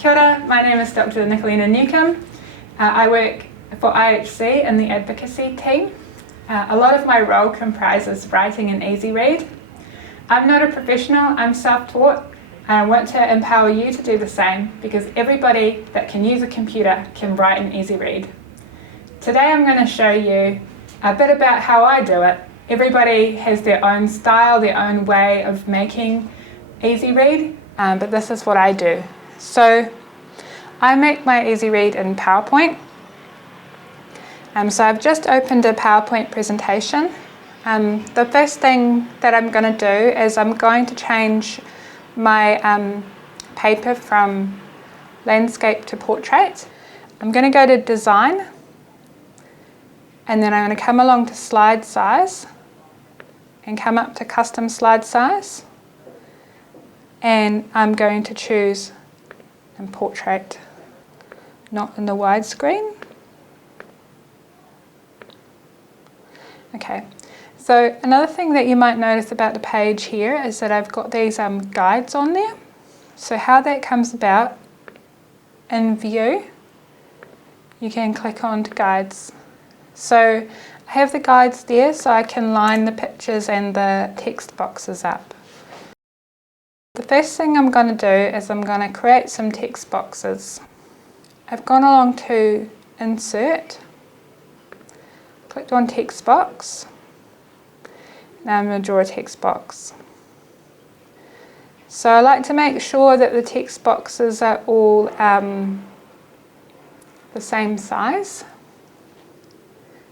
Kia ora, my name is Dr. Nicolina Newcombe. I work for IHC in the Advocacy team. A lot of my role comprises writing an easy read. I'm not a professional, I'm self-taught, and I want to empower you to do the same because everybody that can use a computer can write an easy read. Today I'm going to show you a bit about how I do it. Everybody has their own style, their own way of making easy read, but this is what I do. So I make my easy read in PowerPoint. So I've just opened a PowerPoint presentation. The first thing that I'm going to do is I'm going to change my paper from landscape to portrait. I'm going to go to design, and then I'm going to come along to slide size and come up to custom slide size, and I'm going to choose in portrait, not in the widescreen. Okay, so another thing that you might notice about the page here is that I've got these guides on there. So how that comes about, in view, you can click on to guides. So I have the guides there so I can line the pictures and the text boxes up. The first thing I'm going to do is I'm going to create some text boxes. I've gone along to insert, clicked on text box. Now I'm going to draw a text box. So I like to make sure that the text boxes are all the same size.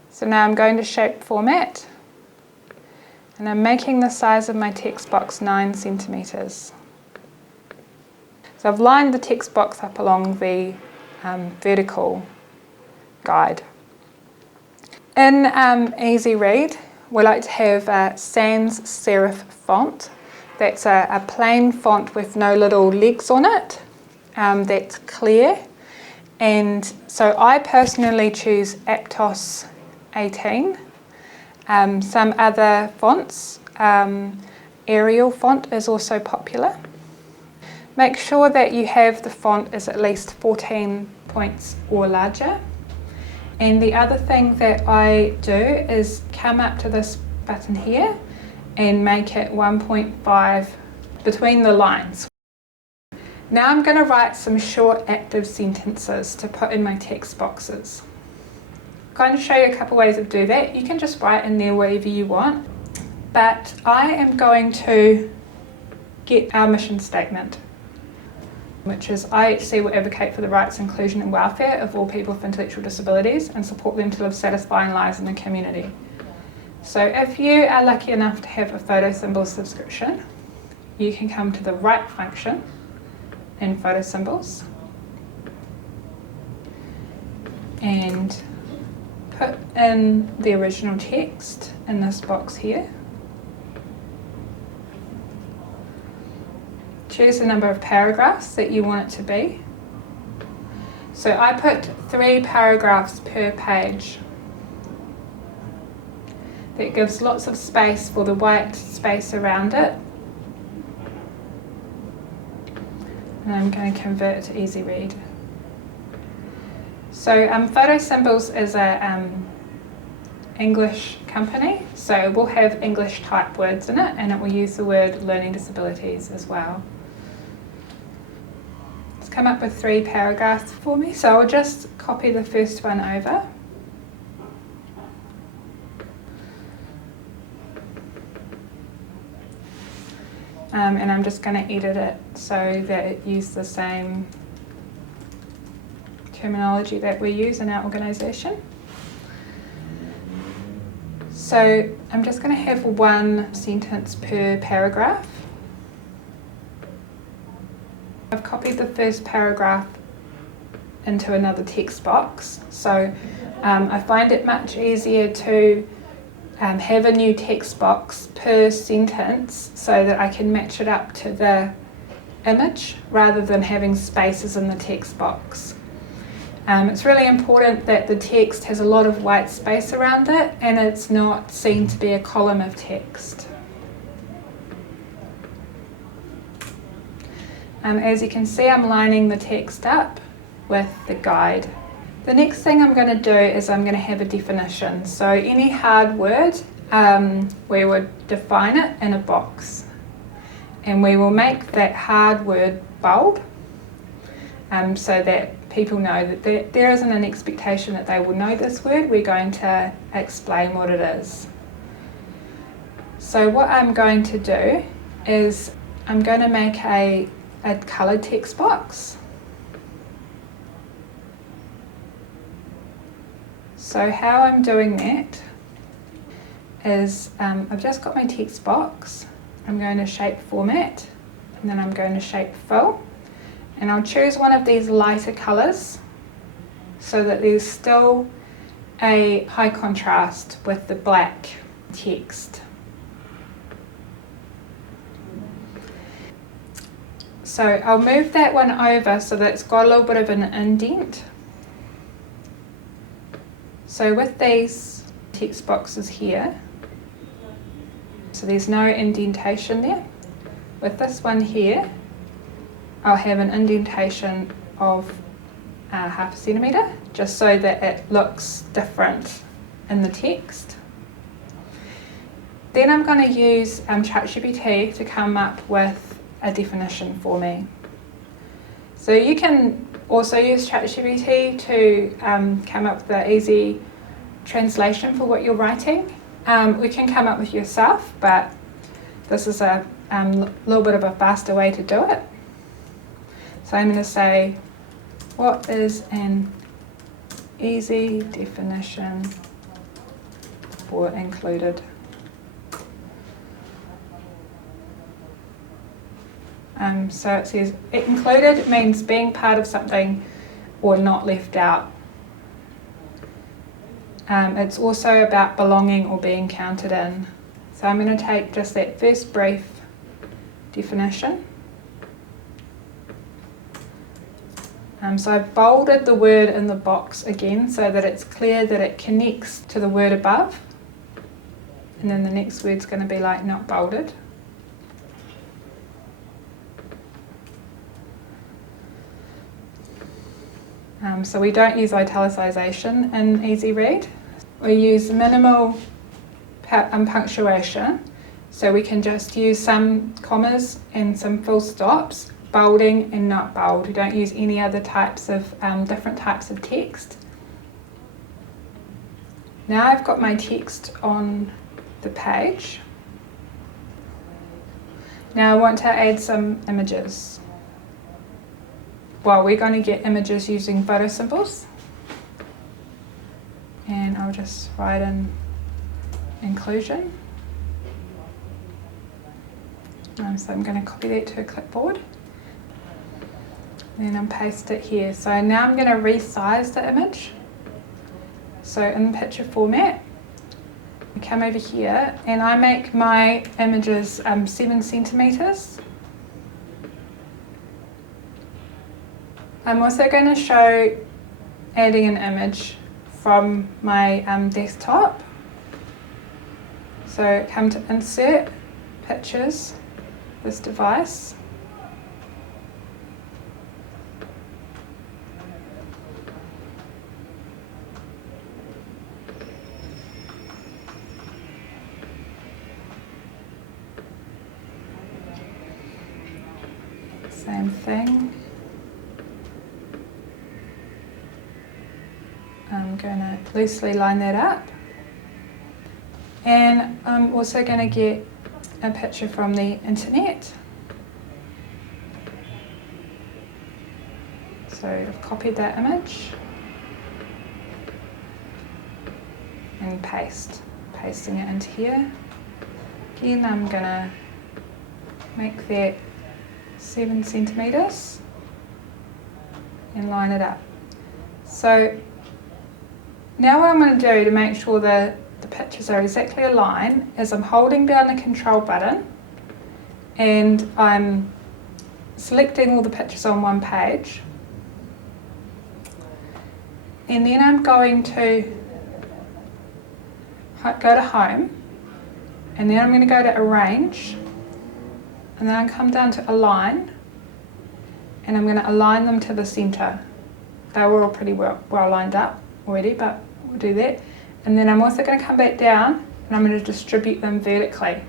So now I'm going to shape format, and I'm making the size of my text box 9 centimeters. So I've lined the text box up along the vertical guide. In Easy Read, we like to have a sans serif font. That's a plain font with no little legs on it. That's clear. And so I personally choose Aptos 18. Some other fonts, Arial font is also popular. Make sure that you have the font is at least 14 points or larger. And the other thing that I do is come up to this button here and make it 1.5 between the lines. Now I'm going to write some short active sentences to put in my text boxes. I'm going to show you a couple ways of doing that. You can just write in there whatever you want, but I am going to get our mission statement, which is IHC will advocate for the rights, inclusion and welfare of all people with intellectual disabilities and support them to live satisfying lives in the community. So if you are lucky enough to have a photo symbol subscription, you can come to the write function in photo symbols and put in the original text in this box here. Choose the number of paragraphs that you want it to be. So I put 3 paragraphs per page. That gives lots of space for the white space around it. And I'm going to convert it to Easy Read. So Photo Symbols is a English company, so we'll have English type words in it, and it will use the word learning disabilities as well. It's come up with 3 paragraphs for me, so I'll just copy the first one over. And I'm just going to edit it so that it uses the same terminology that we use in our organisation. So I'm just going to have 1 sentence per paragraph. I've copied the first paragraph into another text box, so I find it much easier to have a new text box per sentence so that I can match it up to the image rather than having spaces in the text box. It's really important that the text has a lot of white space around it and it's not seen to be a column of text. As you can see, I'm lining the text up with the guide. The next thing I'm going to do is I'm going to have a definition. So any hard word, we would define it in a box. And we will make that hard word bold, so that people know that there isn't an expectation that they will know this word. We're going to explain what it is. So what I'm going to do is I'm going to make a coloured text box. So how I'm doing that is I've just got my text box. I'm going to shape format, and then I'm going to shape fill, and I'll choose one of these lighter colours so that there's still a high contrast with the black text. So I'll move that one over so that it's got a little bit of an indent. So with these text boxes here, so there's no indentation there. With this one here, I'll have an indentation of 0.5 centimetre, just so that it looks different in the text. Then I'm going to use ChatGPT to come up with a definition for me. So you can also use ChatGPT to come up with an easy translation for what you're writing. We can come up with yourself, but this is a little bit of a faster way to do it. So I'm going to say, what is an easy definition for included? So it says, included means being part of something or not left out. It's also about belonging or being counted in. So I'm going to take just that first brief definition. So I've bolded the word in the box again so that it's clear that it connects to the word above. And then the next word's going to be like not bolded. So we don't use italicisation in Easy Read. We use minimal punctuation, so we can just use some commas and some full stops, bolding and not bold. We don't use any other types of different types of text. Now I've got my text on the page. Now I want to add some images. Well, we're going to get images using photo symbols. And I'll just write in inclusion. So I'm going to copy that to a clipboard. And then paste it here. So now I'm going to resize the image. So in picture format, I come over here and I make my images 7 centimetres. I'm also going to show adding an image from my desktop. So come to insert, pictures, this device. Same thing. I'm going to loosely line that up. And I'm also going to get a picture from the internet. So I've copied that image and pasting it into here. Again, I'm going to make that 7 centimetres and line it up. So now what I'm going to do to make sure that the pictures are exactly aligned is I'm holding down the control button and I'm selecting all the pictures on one page, and then I'm going to go to home, and then I'm going to go to arrange, and then I come down to align, and I'm going to align them to the centre. They were all pretty well lined up already, but we'll do that. And then I'm also going to come back down and I'm going to distribute them vertically.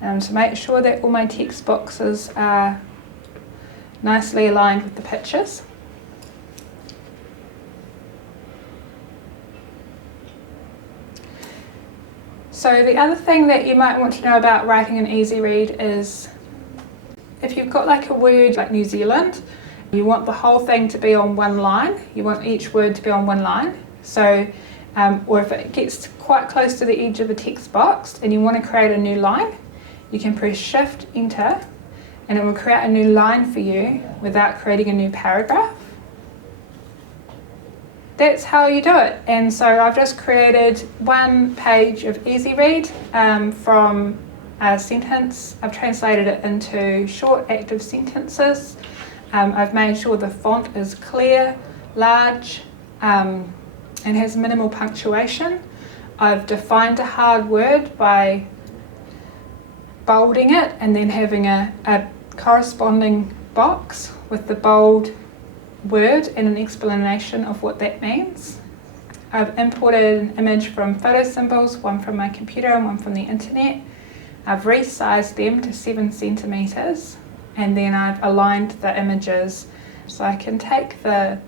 To make sure that all my text boxes are nicely aligned with the pictures. So the other thing that you might want to know about writing an easy read is if you've got like a word like New Zealand, you want the whole thing to be on one line. You want each word to be on one line. So, or if it gets quite close to the edge of the text box and you want to create a new line, you can press Shift Enter and it will create a new line for you without creating a new paragraph. That's how you do it. And so I've just created one page of easy read from a sentence. I've translated it into short active sentences. I've made sure the font is clear, large, and has minimal punctuation. I've defined a hard word by bolding it and then having a corresponding box with the bold word and an explanation of what that means. I've imported an image from photo symbols, one from my computer and one from the internet. I've resized them to 7 centimeters and then I've aligned the images so I can take the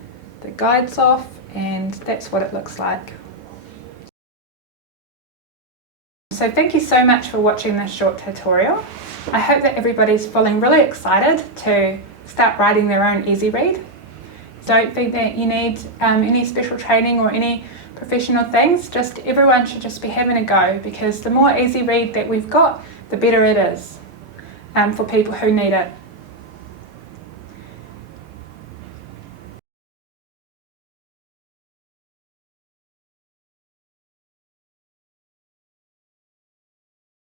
guides off, and that's what it looks like. So thank you so much for watching this short tutorial. I hope that everybody's feeling really excited to start writing their own easy read. Don't think that you need any special training or any professional things. Just everyone should just be having a go, because the more easy read that we've got, the better it is for people who need it.